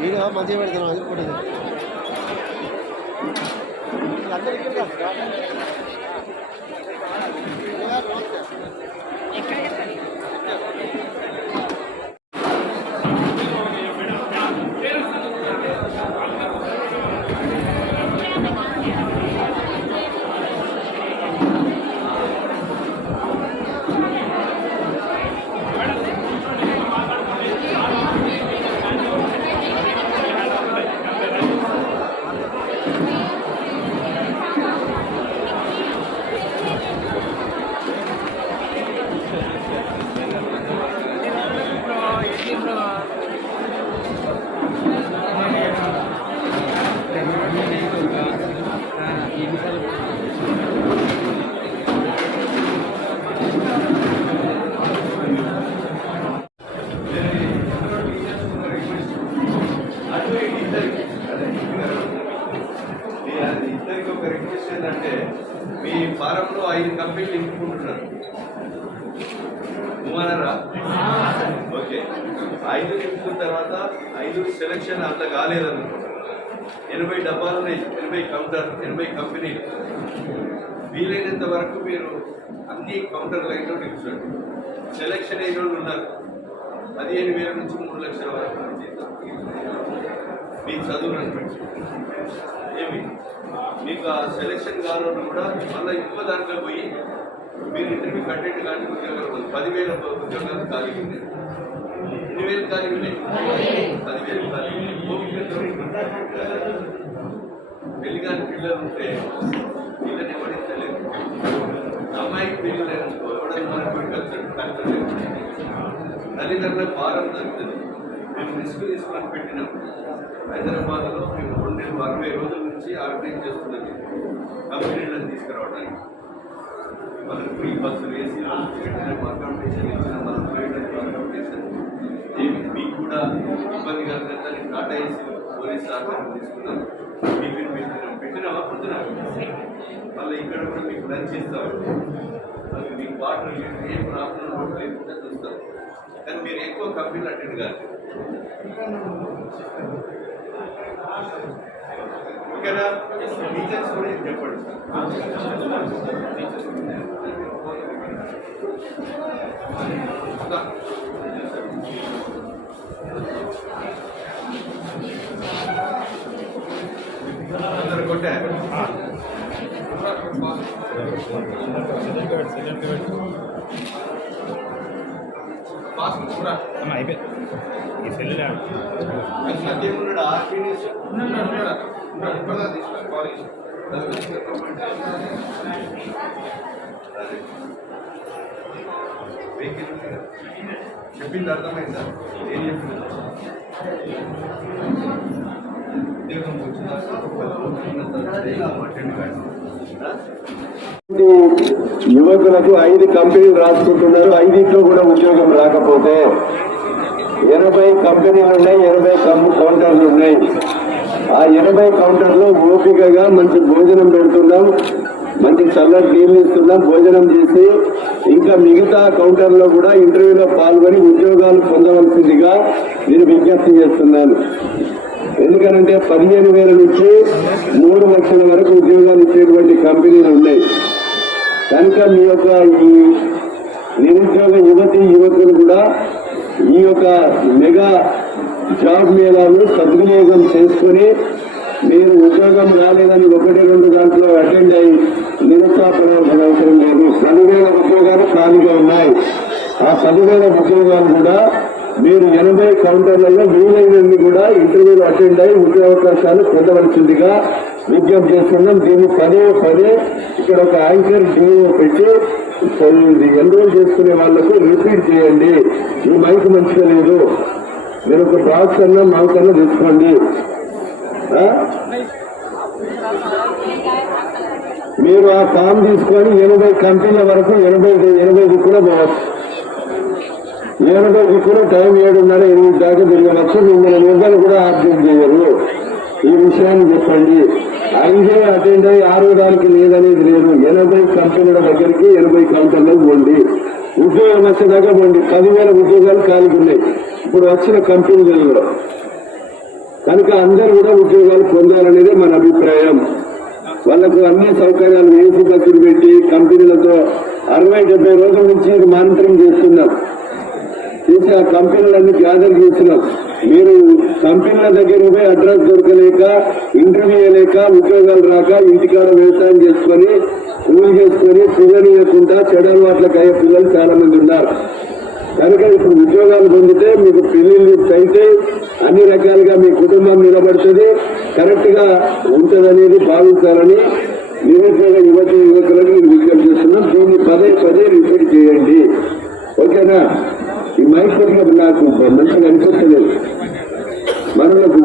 Video మంచిగా పెడతాను అది కూడా అందరికీ ఇద్దరికి ఒక రిక్వెస్ట్ ఏంటంటే మీ ఫారంలో 5 కంపెనీలు నింపుకుంటున్నారు నువ్వనరా ఓకే 5 నింపుకున్న తర్వాత 5 సెలక్షన్ అంత కాలేదనుకుంటున్నారు 80 డబ్బాలు ఉన్నాయి 80 కౌంటర్ 80 కంపెనీలు వీలైనంత వరకు మీరు అన్ని కౌంటర్ లైన్లో నిల్చోండి సెలక్షన్ అయిన వాళ్ళు ఉన్నారు 15,000 నుంచి 3 లక్షల వరకు మీ చదువులను పెట్టి ఏమి మీకు ఆ సెలక్షన్ కావాలని కూడా మళ్ళీ ఇంకో దాంట్లో పోయి మీరు ఇంటర్వ్యూ కంటెంట్ కానీ ఉద్యోగాలు 10,000 ఉద్యోగాలు ఖాళీ ఉన్నాయి 2,000 ఖాళీ ఉన్నాయి 10,000 ఖాళీ పెళ్లి కాని పిల్లలు ఉంటే పిల్లని ఎవరించలేదు అమ్మాయికి పెళ్లి లేదనుకో ఎవడైనా మనకు కలుగుతాడు తల్లిదండ్రుల భారం జరుగుతుంది మేము రిస్క్ తీసుకొని పెట్టినాం హైదరాబాద్లో మేము 60 రోజుల నుంచి ఆర్గనైజ్ చేస్తున్నాం కంపెనీలను తీసుకురావడానికి మనకు ఫ్రీ బస్సులు వేసి పెట్టిన అకామిడేషన్ ఇచ్చిన మనం అకామిడేషన్ ఏమి మీకు కూడా ఇబ్బంది కలగదని టాటా ఏసీ పోలీస్ సహకారం తీసుకున్నాం మీకు పెట్టినావా పొద్దున మళ్ళీ ఇక్కడ కూడా మీకు లంచ్ ఇస్తాం మళ్ళీ మీకు వాటర్ ఏ ప్రాబ్లం కూడా లేకుండా చూస్తాం కానీ మీరు ఎక్కువ కంపెనీలు అటెండ్ కాదు ఓకేనా టీచర్స్ కూడా చెప్పండి అందరు కొట్టే అయిపోయింది ఈ సెల్ సత్యమున్నాడు ఆర్పీడీస్ చెప్పింది అర్థమైందా ఏం చెప్పింది యువకులకు 5 కంపెనీలు రాసుకుంటున్నారు 5 కూడా ఉద్యోగం రాకపోతే 80 కంపెనీలు ఉన్నాయి 80 కౌంటర్లు ఉన్నాయి ఆ 80 కౌంటర్లో ఓపికగా మంచి భోజనం పెడుతున్నాం మంచి చల్లటి నీళ్ళు ఇస్తున్నాం భోజనం చేసి ఇంకా మిగతా కౌంటర్లో కూడా ఇంటర్వ్యూలో పాల్గొని ఉద్యోగాలు పొందవలసిందిగా నేను విజ్ఞప్తి చేస్తున్నాను ఎందుకనంటే 15,000 నుంచి 3 లక్షల వరకు ఉద్యోగాలు ఇచ్చేటువంటి కంపెనీలు ఉన్నాయి కనుక మీ యొక్క ఈ నిరుద్యోగ యువకులు కూడా ఈ యొక్క మెగా జాబ్ మేళాను సద్వినియోగం చేసుకుని మీరు ఉద్యోగం రాలేదని 1-2 దాంట్లో అటెండ్ అయ్యి నిరుత్సాహపడాల్సిన అవసరం లేదు 10,000 ఉద్యోగాలు ఖాళీగా ఉన్నాయి ఆ 10,000 ఉద్యోగాలు కూడా మీరు 80 కౌంటర్లలో వీలైనన్ని కూడా ఇంటర్వ్యూలు అటెండ్ అయ్యి ఉద్యోగావకాశాలు పొందవలసిందిగా విజ్ఞప్తి చేస్తున్నాం దీన్ని పదే ఇక్కడ ఒక యాంకర్ డిఓ పెట్టి ఎన్రోల్ చేసుకునే వాళ్లకు రిపీట్ చేయండి ఈ మైక్ మంచిగా లేదు మీరు ఒక బాక్స్ అన్నా మౌత్ అన్నా తెచ్చుకోండి మీరు ఆ ఫామ్ తీసుకొని 80 కంపెనీల వరకు 80 కూడా పోవచ్చు 80 కూడా టైం 7:30-8 దాకా తిరగవచ్చు మిమ్మల్ని నిజాలు కూడా ఆబ్జెక్ట్ చేయరు ఈ విషయాన్ని చెప్పండి 5 అటెండ్ అయ్యి 6 దానికి లేదనేది లేదు 80 కంపెనీల దగ్గరికి 80 కౌంటర్లకు పోండి ఉద్యోగం వచ్చేదాకా పోండి 10,000 ఉద్యోగాలు ఖాళీగా ఉన్నాయి ఇప్పుడు వచ్చిన కంపెనీలలో కనుక అందరూ కూడా ఉద్యోగాలు పొందాలనేదే మన అభిప్రాయం. వాళ్లకు అన్ని సౌకర్యాలు ఏసీ బస్సులు పెట్టి కంపెనీలతో 60-70 రోజుల నుంచి ఇది మానిటరింగ్ చేస్తున్నాం. చేసి ఆ కంపెనీలన్నీ గ్యాదర్ చేస్తున్నాం. మీరు కంపెనీల దగ్గర పోయి అడ్రస్ దొరకలేక, ఇంటర్వ్యూ వేయలేక, ఉద్యోగాలు రాక ఇంటికాడ వ్యవసాయం చేసుకొని కూలి చేసుకొని పిల్లలు లేకుండా చెడలవాట్లకు అయ్యే పిల్లలు చాలా మంది ఉన్నారు. కనుక ఇప్పుడు ఉద్యోగాలు పొందితే మీకు పెళ్లిళ్ళు అయితే అన్ని రకాలుగా మీ కుటుంబం నిలబడుతుంది, కరెక్ట్ గా ఉంటుందనేది భావించాలని నిరుద్యోగ యువకులకు నేను విజ్ఞప్తి చేస్తున్నాం. దీన్ని పదే రిపీట్ చేయండి, ఓకేనా? ఈ మైక్ నాకు మంచిగా అనిపించలేదు. మనకు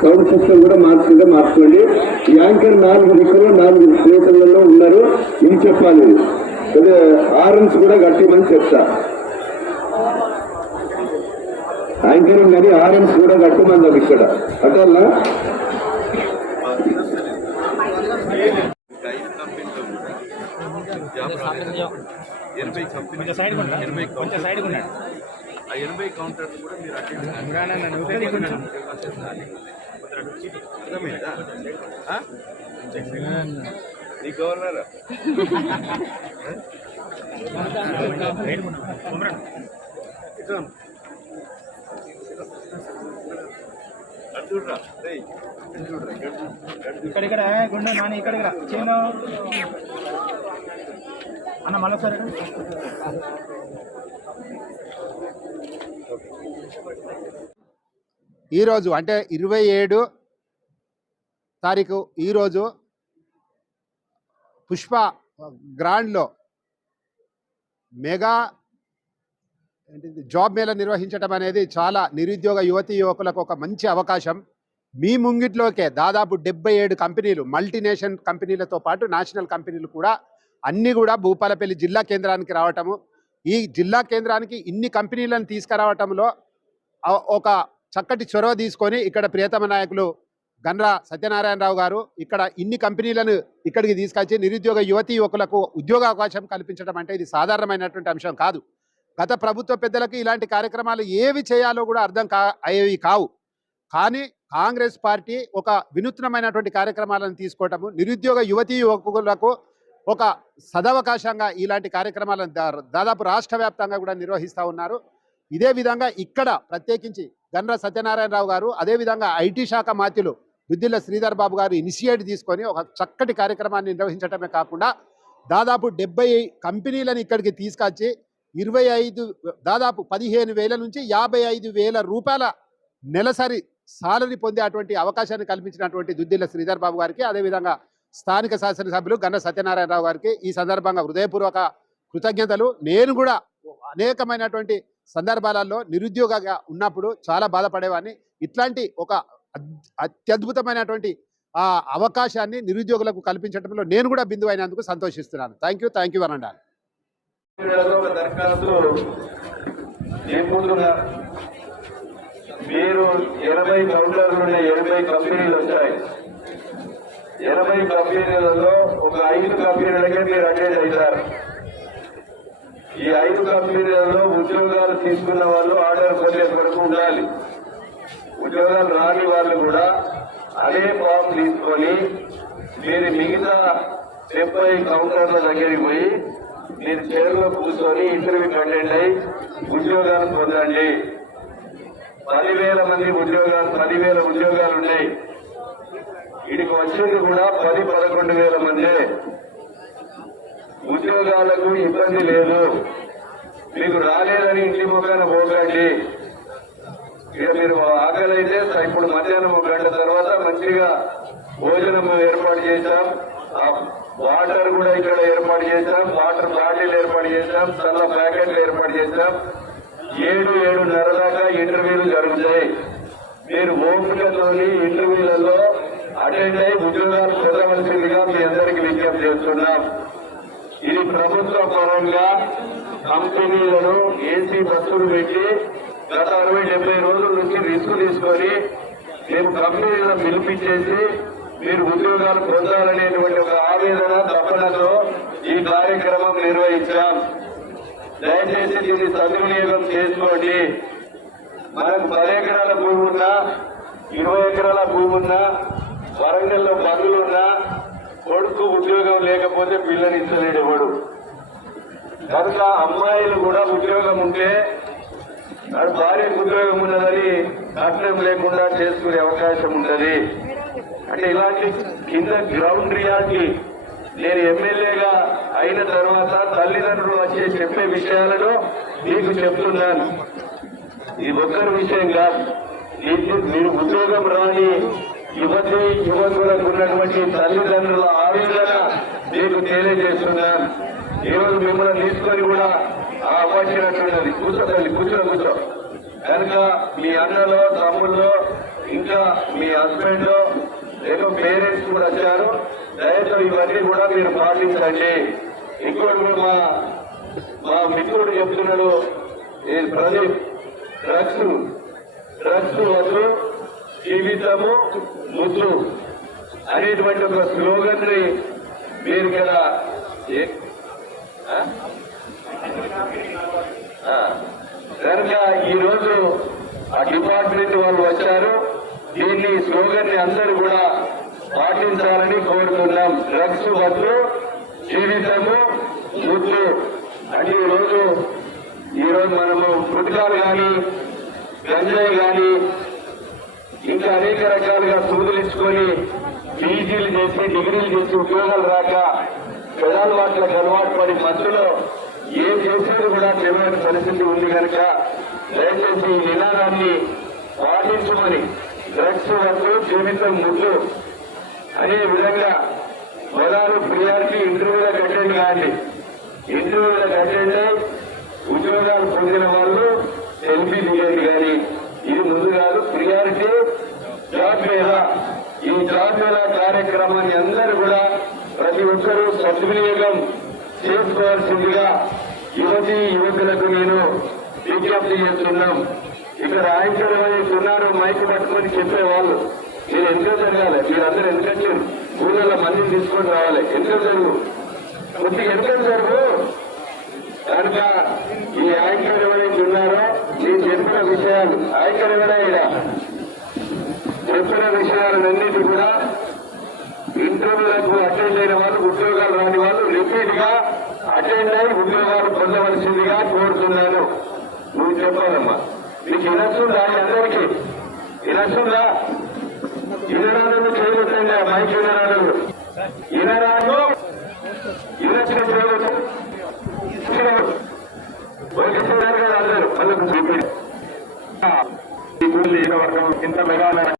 సౌండ్ సిస్టమ్ కూడా మార్చుకోండి. ఈ యాంకర్ 4 దిక్కులు 4 ప్లేసులలో ఉన్నారు, ఇది చెప్పాలి. ఆరెంజ్ కూడా కట్టమని చెప్తా. యాంకరింగ్ అని ఆరెంజ్ కూడా కట్టమన్నాం ఇక్కడ అటల్లా. 5 కంపెనీలో కూడా జాబ్ రాలేదు. 80 కంపెనీలు, 80 ఆ 80 కౌంటర్లు కూడా మీరు అటెండ్ అర్థమైందా? నీ గవర్నర్ ఇక్కడ గుండె నాని ఇక్కడ చేయను అన్న మళ్ళీ సరే. ఈరోజు అంటే 27 తారీఖు ఈరోజు పుష్ప గ్రాండ్లో మెగా జాబ్ మేళా నిర్వహించడం అనేది చాలా నిరుద్యోగ యువకులకు ఒక మంచి అవకాశం. మీ ముంగిట్లోకే దాదాపు 77 కంపెనీలు, మల్టీనేషనల్ కంపెనీలతో పాటు నేషనల్ కంపెనీలు కూడా అన్నీ కూడా భూపాలపల్లి జిల్లా కేంద్రానికి రావటము. ఈ జిల్లా కేంద్రానికి ఇన్ని కంపెనీలను తీసుకురావటంలో ఒక చక్కటి చొరవ తీసుకొని ఇక్కడ ప్రియతమ నాయకులు గండ్ర సత్యనారాయణరావు గారు ఇక్కడ ఇన్ని కంపెనీలను ఇక్కడికి తీసుకొచ్చి నిరుద్యోగ యువకులకు ఉద్యోగ అవకాశం కల్పించడం అంటే ఇది సాధారణమైనటువంటి అంశం కాదు. గత ప్రభుత్వ పెద్దలకు ఇలాంటి కార్యక్రమాలు ఏవి చేయాలో కూడా అర్థం అయ్యేవి కావు. కానీ కాంగ్రెస్ పార్టీ ఒక వినూత్నమైనటువంటి కార్యక్రమాలను తీసుకోవటము, నిరుద్యోగ యువకులకు ఒక సదవకాశంగా ఇలాంటి కార్యక్రమాలను దాదాపు రాష్ట్ర వ్యాప్తంగా కూడా నిర్వహిస్తూ ఉన్నారు. ఇదే విధంగా ఇక్కడ ప్రత్యేకించి గండ్ర సత్యనారాయణరావు గారు, అదేవిధంగా ఐటీ శాఖ మంత్రులు దుద్దిల్ల శ్రీధర్ బాబు గారు ఇనిషియేట్ తీసుకొని ఒక చక్కటి కార్యక్రమాన్ని నిర్వహించడమే కాకుండా దాదాపు 70 కంపెనీలను ఇక్కడికి తీసుకొచ్చి దాదాపు 15,000 నుంచి 55,000 రూపాయల నెలసరి సాలరీ పొందే అటువంటి అవకాశాన్ని కల్పించినటువంటి దుద్దిల్ల శ్రీధర్ బాబు గారికి, అదేవిధంగా స్థానిక శాసనసభ్యులు గండ్ర సత్యనారాయణరావు గారికి ఈ సందర్భంగా హృదయపూర్వక కృతజ్ఞతలు. నేను కూడా అనేకమైనటువంటి సందర్భాలలో నిరుద్యోగంగా ఉన్నప్పుడు చాలా బాధపడేవాడిని. ఇట్లాంటి ఒక అత్యద్భుతమైనటువంటి అవకాశాన్ని నిరుద్యోగులకు కల్పించడంలో నేను కూడా బిందువు అయినందుకు సంతోషిస్తున్నాను. థ్యాంక్ యూ అనండి. దరఖాస్తు మీరు 80 కౌంటర్లు ఉన్నాయి, 80 కంపెనీలు వచ్చాయి. 80 కంపెనీలలో ఒక 5 కంపెనీలకే మీరు అటెండ్ అవుతారు. ఈ 5 కంపెనీలలో ఉద్యోగాలు తీసుకున్న వాళ్ళు ఆర్డర్ పొందే వరకు ఉండాలి. ఉద్యోగాలు రాని వాళ్ళు కూడా అదే ఫామ్ తీసుకొని మీరు మిగతా 70 కౌంటర్ల దగ్గరికి పోయి మీరు చైర్లో కూర్చొని ఇంటర్వ్యూ అటెండ్ అయ్యి ఉద్యోగాలు పొందండి. 10,000 మంది ఉద్యోగాలు, 10,000 ఉద్యోగాలు ఉన్నాయి. వీటికి వచ్చేది కూడా 10-11,000 మంది. ఉద్యోగాలకు ఇబ్బంది లేదు. మీకు రాలేదని ఇంటి మొక్కన పోకండి. ఇక మీరు ఆకలి అయితే ఇప్పుడు మధ్యాహ్నం 1 గంట తర్వాత మంచిగా భోజనం ఏర్పాటు చేశాం. వాటర్ కూడా ఇక్కడ ఏర్పాటు చేశాం, వాటర్ బాటిల్ ఏర్పాటు చేశాం, చల్ల ప్యాకెట్లు ఏర్పాటు చేశాం. 7-7:30 దాకా ఇంటర్వ్యూలు జరుగుతాయి. మీరు ఓపికతోని ఇంటర్వ్యూలలో అటెండ్ అయ్యి ఉద్యోగాలు పొందవలసిందిగా మీ అందరికీ విజ్ఞప్తి చేస్తున్నాం. ఇది ప్రభుత్వ పరంగా కంపెనీలను ఏసీ బస్సులు పెట్టి గత 60-70 రోజుల నుంచి రిస్క్ తీసుకొని మేము కంపెనీలను పిలిపించేసి మీరు ఉద్యోగాలు పొందాలనేటువంటి ఒక ఆవేదన తప్పనతో ఈ కార్యక్రమం నిర్వహించాం. దయచేసి దీన్ని సద్వినియోగం చేసుకోండి. మనకు 10 ఎకరాల భూమి ఉన్నా 20 ఎకరాల భూమి ఉన్నా, వరంగల్లో బంధువులున్నా కొడుకు ఉద్యోగం లేకపోతే పిల్లని ఇస్తలేడు ఎవడు. కనుక అమ్మాయిలు కూడా ఉద్యోగం ఉంటే వాడు భార్యకు ఉద్యోగం ఉన్నదని కట్నం లేకుండా చేసుకునే అవకాశం ఉంటది. అంటే ఇలాంటి కింద గ్రౌండ్ రియాలిటీ నేను ఎమ్మెల్యేగా అయిన తర్వాత తల్లిదండ్రులు వచ్చే చెప్పే విషయాలను మీకు చెప్తున్నాను. ఇది ఒక్కరి విషయం కాదు. మీరు ఉద్యోగం రాని యువతి యువకులకు ఉన్నటువంటి తల్లిదండ్రుల ఆవేదన మీకు తెలియజేస్తున్నాను. ఈరోజు మిమ్మల్ని తీసుకొని కూడా వచ్చినట్టున్నది. కూర్చో. కనుక మీ అన్నలో తమ్ముల్లో ఇంకా మీ హస్బెండ్ ఏదో పేరెంట్స్ కూడా వచ్చారు. దయతో ఇవన్నీ కూడా మీరు పాటించండి. ఇంకోటి మా మిత్రుడు చెప్తున్నాడు, ప్రదీప్, డ్రగ్స్ వద్దు, జీవితము ముద్దు అనేటువంటి ఒక స్లోగన్ ని మీరు కదా కనుక ఈరోజు ఆ డిపార్ట్మెంట్ వాళ్ళు వచ్చారు. దీన్ని స్లోగన్ ని అందరూ కూడా పాటించాలని కోరుతున్నాం. డ్రగ్స్ వద్దు, జీవితము ముద్దు అంటే ఈరోజు మనము గుట్కాలు కానీ గంజాయి కానీ ఇంకా అనేక రకాలుగా సూదులు ఇచ్చుకొని పీజీలు చేసి డిగ్రీలు చేసి ఉద్యోగాలు రాక పెదాల వాటిలకు అలవాటు పడి మధ్యలో ఏం చేసేది కూడా తెలియని పరిస్థితి ఉంది కనుక దయచేసి ఈ నినాదాన్ని పాటించమని డ్రగ్స్ వద్దు జీవితం ముందు అనే విధంగా మొదలు ప్రియారిటీ ఇంటర్వ్యూలకు అటెండ్ కాండి. ఇంటర్వ్యూలకు అటెండ్ అయి ఉద్యోగాలు పొందిన వాళ్ళు సెల్ఫీ దిగేది కానీ ఇది ముందు కాదు. ప్రియారిటీ జాబ్ మీద ఈ జాబ్ మీద కార్యక్రమాన్ని అందరూ కూడా ప్రతి ఒక్కరూ సద్వినియోగం చేసుకోవాల్సిందిగా యువతి యువకులకు నేను విజ్ఞప్తి చేస్తున్నాం. ఇక్కడ యాంకర్ ఉన్నారు, మైక్ పట్టుకొని చెప్పేవాళ్ళు. మీరు ఎంతో జరగాలి. మీరందరూ ఎంత వచ్చారు? ఊళ్ళలో మందిని తీసుకొని రావాలి. ఎంతో జరుగు, కొద్దిగా ఎంతో జరుగు. కనుక ఈ యాంకర్ ఎవరైతే ఉన్నారో నేను చెప్పిన విషయాలు, యాంకర్ ఎవరైనా చెప్పిన విషయాలన్నిటి కూడా ఇంటర్వ్యూలకు అటెండ్ అయిన వాళ్ళు, ఉద్యోగాలు రాని వాళ్ళు రిపీట్ గా అటెండ్ అయి ఉద్యోగాలు పొందవలసిందిగా కోరుతున్నాను. నువ్వు చెప్పాలమ్మా. మీకు వినొస్తుందా? అందరికీ వినొస్తుందా? వినరాదు చేయవచ్చండి. మైక్ వినరాదు వినొచ్చిన చేయవచ్చు. ఓకేసారు కదా అందరూ వాళ్ళకు రిపీట్ వర్గం ఇంత మెగా మరి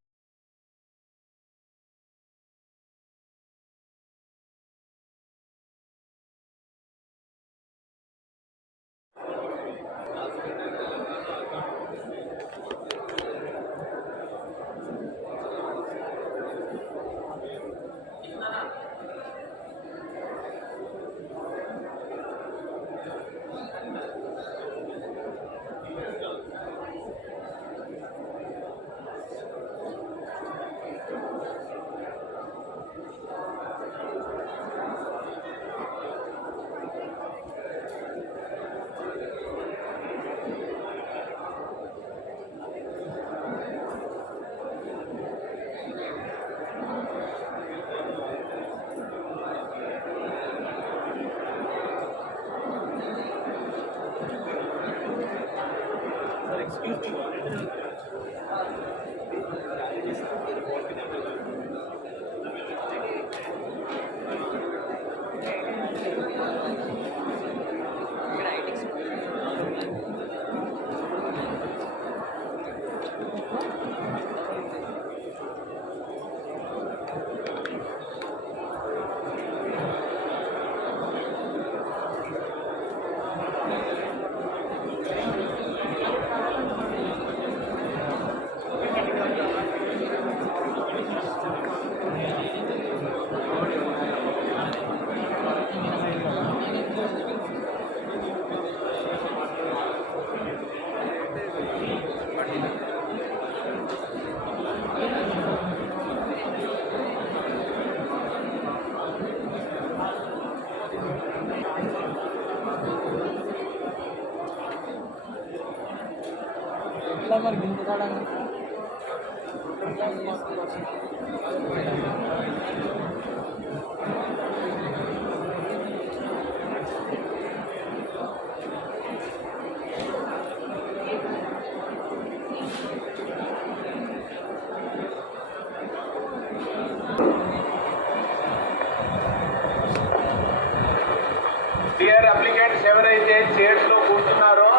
డియర్ అప్లికెంట్స్ ఎవరైతే చైర్స్ లో కూర్చున్నారో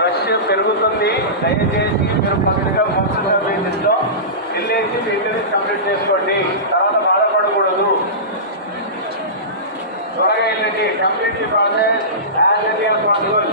రష్ పెరుగుతుంది. దయచేసి మీరు పక్కనగా లో వెళ్ళేసి మీ ఇంటర్వ్యూ కంప్లీట్ చేసుకోండి. తర్వాత బాధపడకూడదు. త్వరగా వెళ్ళండి. Complete the process as early as possible.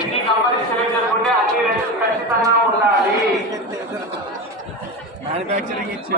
ఎన్ని కంపెనీ సెలెక్ట్ చేసుకుంటే అన్ని రేట్లు ఖచ్చితంగా ఉండాలి. మ్యానుఫ్యాక్చరింగ్ ఇచ్చి